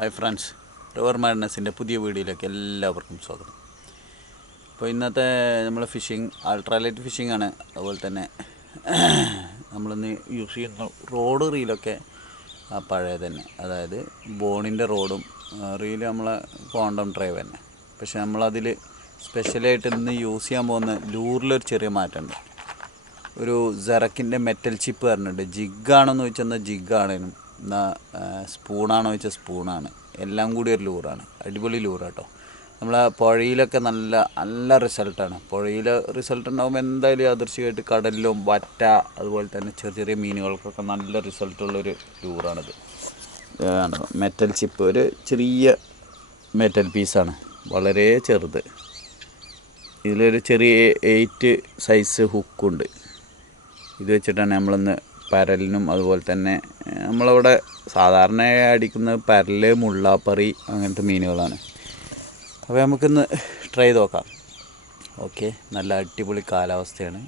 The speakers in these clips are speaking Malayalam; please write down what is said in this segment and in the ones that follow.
ഹായ് ഫ്രണ്ട്സ് റിവർ മാഡ്നസിന്റെ പുതിയ വീഡിയോയിലേക്ക് എല്ലാവർക്കും സ്വാഗതം. അപ്പോൾ ഇന്നത്തെ നമ്മൾ ഫിഷിങ് അൾട്രാലൈറ്റ് ഫിഷിംഗ് ആണ്. അതുപോലെ തന്നെ നമ്മളിന്ന് യൂസ് ചെയ്യുന്ന റോഡ് റീലൊക്കെ പഴയ തന്നെ. അതായത് ബോണിന്റെ റോഡും റീൽ നമ്മളെ കോണ്ടം ഡ്രൈവ് തന്നെ. പക്ഷെ നമ്മളതിൽ സ്പെഷ്യലായിട്ട് ഇന്ന് യൂസ് ചെയ്യാൻ പോകുന്ന ലൂറിലൊരു ചെറിയ മാറ്റമുണ്ട്. ഒരു സെറക്കിന്റെ മെറ്റൽ ചിപ്പ് പറഞ്ഞിട്ടുണ്ട് ജിഗാണെന്ന് ചോദിച്ചാൽ ജിഗാണേനും എന്നാൽ സ്പൂണാണോ ചോദിച്ചാൽ സ്പൂണാണ്. എല്ലാം കൂടി ഒരു ലൂറാണ് അടിപൊളി ലൂറാട്ടോ നമ്മളെ പുഴയിലൊക്കെ നല്ല നല്ല റിസൾട്ടാണ് പുഴയിൽ റിസൾട്ട് ഉണ്ടാകുമ്പോൾ എന്തായാലും യാദൃശ്യമായിട്ട് കടലിലും വറ്റ അതുപോലെ തന്നെ ചെറിയ ചെറിയ മീനുകൾക്കൊക്കെ നല്ല റിസൾട്ടുള്ളൊരു ലൂറാണിത് മെറ്റൽ ചിപ്പ് ഒരു ചെറിയ മെറ്റൽ പീസാണ് വളരെ ചെറുത്. ഇതിലൊരു ചെറിയ എയ്റ്റ് സൈസ് ഹുക്കുണ്ട് ഇത് വെച്ചിട്ടാണ് നമ്മളിന്ന് പരലിനും അതുപോലെ തന്നെ നമ്മളവിടെ സാധാരണ അടിക്കുന്ന പരൽ മുള്ളാപ്പറി അങ്ങനത്തെ മീനുകളാണ്. അപ്പോൾ നമുക്കിന്ന് ട്രൈ ചെയ്ത് നോക്കാം ഓക്കെ നല്ല അടിപൊളി കാലാവസ്ഥയാണ്.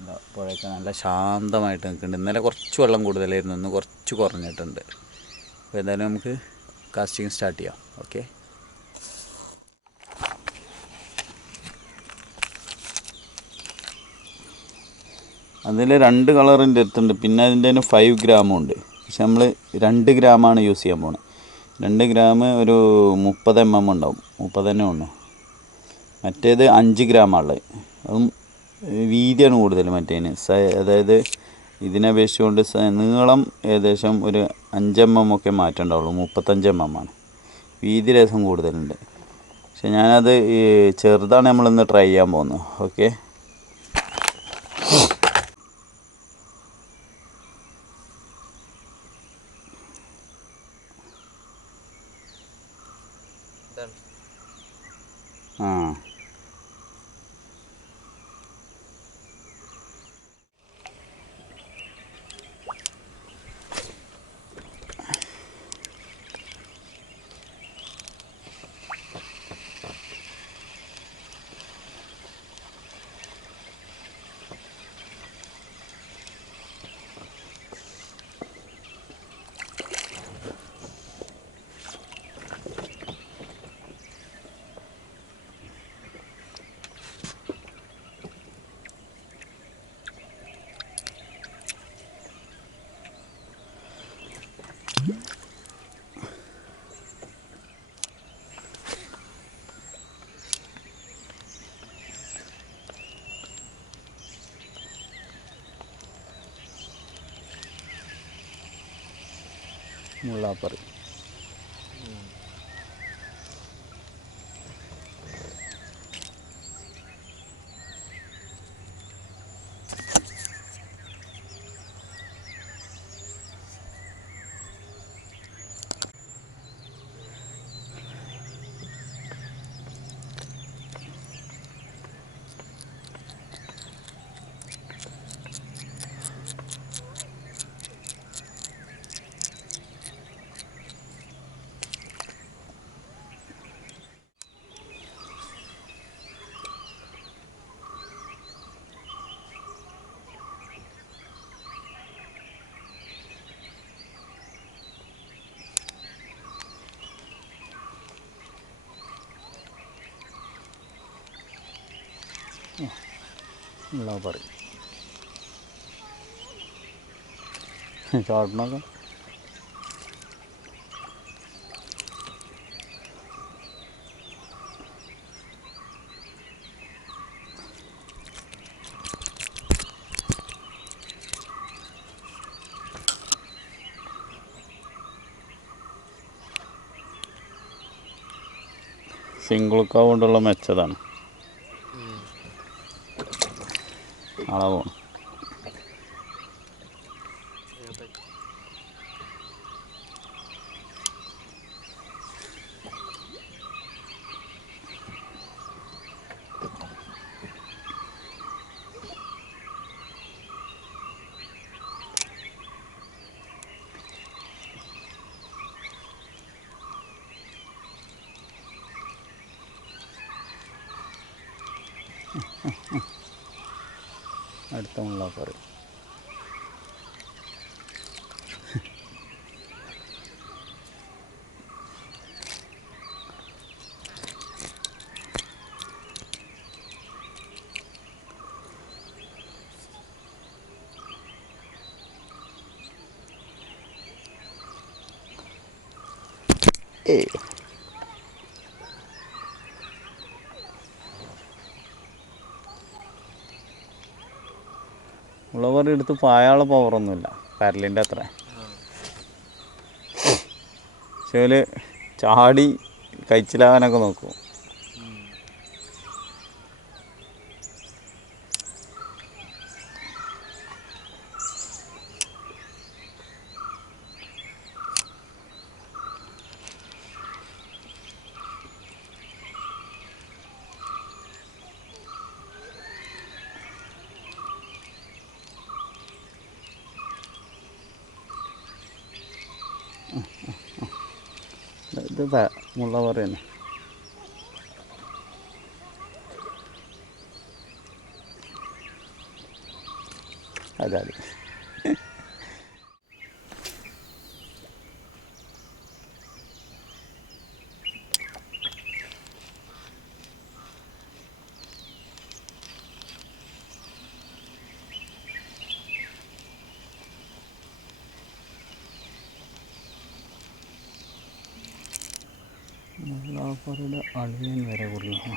എന്താ പുഴയൊക്കെ നല്ല ശാന്തമായിട്ട് നിൽക്കുന്നുണ്ട്. ഇന്നലെ കുറച്ച് വെള്ളം കൂടുതലായിരുന്നു ഇന്ന് കുറച്ച് കുറഞ്ഞിട്ടുണ്ട്. അപ്പോൾ എന്തായാലും നമുക്ക് കാസ്റ്റിംഗ് സ്റ്റാർട്ട് ചെയ്യാം. ഓക്കെ അതിൽ രണ്ട് കളറിന്റെ അടുത്തുണ്ട്. പിന്നെ അതിന്റെ തന്നെ ഫൈവ് ഗ്രാമും ഉണ്ട്. പക്ഷെ നമ്മൾ രണ്ട് ഗ്രാമാണ് യൂസ് ചെയ്യാൻ പോണത് രണ്ട് ഗ്രാം ഒരു മുപ്പത് എം എം ഉണ്ടാവും. മുപ്പത് തന്നെ ഉണ്ട് മറ്റേത് അഞ്ച് ഗ്രാമാണുള്ളത് അതും വീതിയാണ് കൂടുതൽ മറ്റേതിന്. സ- അതായത് ഇതിനെ അപേക്ഷിച്ചുകൊണ്ട് നീളം ഏകദേശം ഒരു അഞ്ച് എം എം ഒക്കെ മാറ്റം ഉണ്ടാവുള്ളൂ. മുപ്പത്തഞ്ച് എം എം ആണ്. വീതി രസം കൂടുതലുണ്ട്. പക്ഷെ ഞാനത് ചെറുതാണ് നമ്മളിന്ന് ട്രൈ ചെയ്യാൻ പോകുന്നത്. ഓക്കെ ആ മുള്ളാപ്പറി മുള്ളാപ്പറി ചാട്ടണൊക്കെ സിംഗിൾ കാവ് കൊണ്ടുള്ള മെച്ചതാണ് ആളെ പോണം അടുത്തമുള്ള പറ Hey. ഉള്ളവരുടെ എടുത്ത് പായാള പവറൊന്നുമില്ല കരലിന്റെ അത്ര. പക്ഷേ ചാടി കഴിച്ചിലാവാനൊക്കെ നോക്കും. ഇത് മുള്ള പറയുന്നത് അതെ. മുള്ളാപ്പറയുടെ അളിയൻ വരെ കൊടുക്കും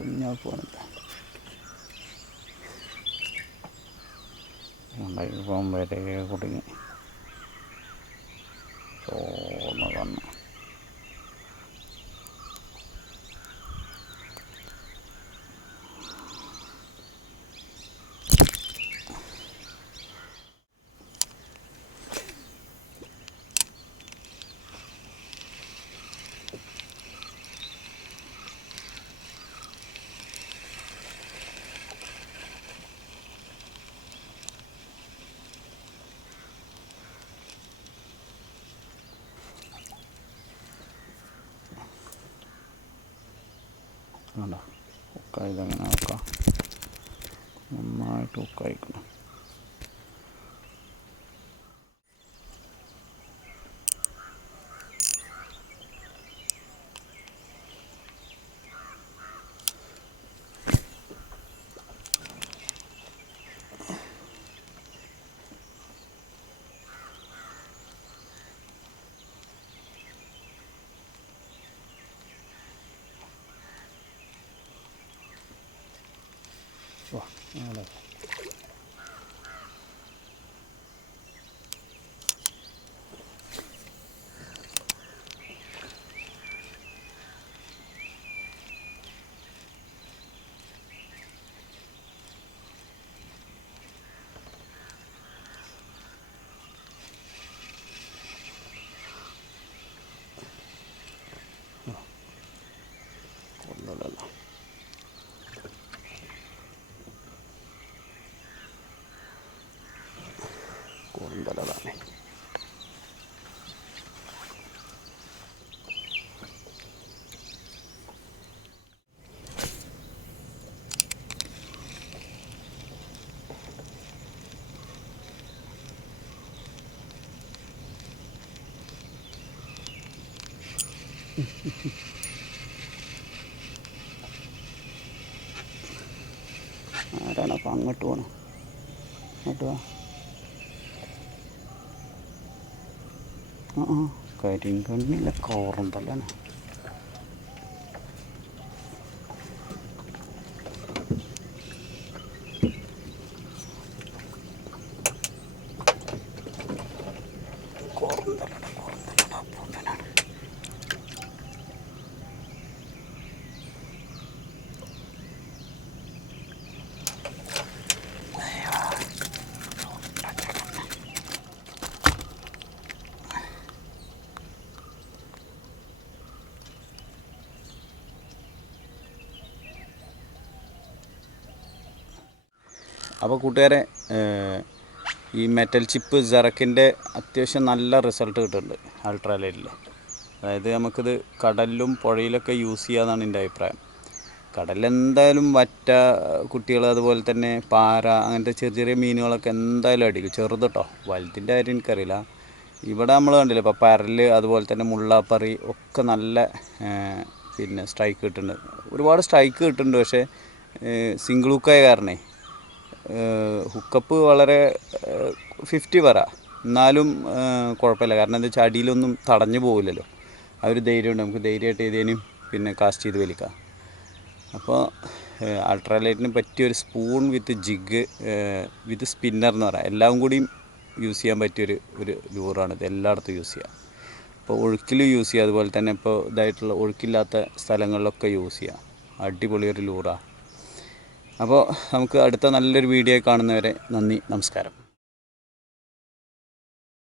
എന്റെ പോകുന്നില്ല ഉണ്ടാക്കി പോകുമ്പോഴത്തേക്ക് കുടുങ്ങി. ചോന്ന കണ്ണ് കണ്ടോ? ഉക്കായത് അങ്ങനെ നോക്കാം നന്നായിട്ട് ഉക്കായിക്കണം. വാ ആരാണ് അപ്പം അങ്ങോട്ട് പോകണം അങ്ങോട്ട് വാ. ആ കരിങ്കണ്ണില്ല കോറമ്പല്ലാണ്. അപ്പോൾ കൂട്ടുകാരെ ഈ മെറ്റൽ ചിപ്പ് ജെറക്കിന്റെ അത്യാവശ്യം നല്ല റിസൾട്ട് കിട്ടുന്നുണ്ട് അൾട്രാലൈറ്റിൽ അതായത് നമുക്കിത് കടലിലും പുഴയിലൊക്കെ യൂസ് ചെയ്യാന്നാണ് എന്റെ അഭിപ്രായം. കടലെന്തായാലും വറ്റ കുട്ടികൾ അതുപോലെ തന്നെ പാര അങ്ങനത്തെ ചെറിയ ചെറിയ മീനുകളൊക്കെ എന്തായാലും അടിക്കും. ചെറുത് കേട്ടോ വലുതിന്റെ കാര്യം എനിക്കറിയില്ല. ഇവിടെ നമ്മൾ കണ്ടില്ല ഇപ്പോൾ പരൽ അതുപോലെ തന്നെ മുള്ളാപ്പറി ഒക്കെ നല്ല പിന്നെ സ്ട്രൈക്ക് കിട്ടുന്നുണ്ട്. ഒരുപാട് സ്ട്രൈക്ക് കിട്ടുന്നുണ്ട് പക്ഷേ സിംഗിൾ ഹുക്കായ കാരണേ ഹുക്കപ്പ് വളരെ ഫിഫ്റ്റി പറ എന്നാലും കുഴപ്പമില്ല. കാരണം എന്താ വെച്ചാൽ അടിയിലൊന്നും തടഞ്ഞു പോകില്ലല്ലോ ആ ഒരു ധൈര്യമുണ്ട്. നമുക്ക് ധൈര്യമായിട്ട് ഏതേനും പിന്നെ കാസ്റ്റ് ചെയ്ത് വലിക്കാം. അപ്പോൾ അൾട്രാലൈറ്റിന് പറ്റിയ ഒരു spoon with jig with spinner എന്ന് പറയാം. എല്ലാം കൂടിയും യൂസ് ചെയ്യാൻ പറ്റിയൊരു ഒരു ലൂറാണ് ഇത് എല്ലായിടത്തും യൂസ് ചെയ്യാം. അപ്പോൾ ഒഴുക്കിൽ യൂസ് ചെയ്യുക അതുപോലെ തന്നെ ഇപ്പോൾ ഇതായിട്ടുള്ള ഒഴുക്കില്ലാത്ത സ്ഥലങ്ങളിലൊക്കെ യൂസ് ചെയ്യാം. അടിപൊളിയൊരു ലൂറാണ് അപ്പോൾ നമുക്ക് അടുത്ത നല്ലൊരു വീഡിയോ കാണുന്നവരെ നന്ദി നമസ്കാരം.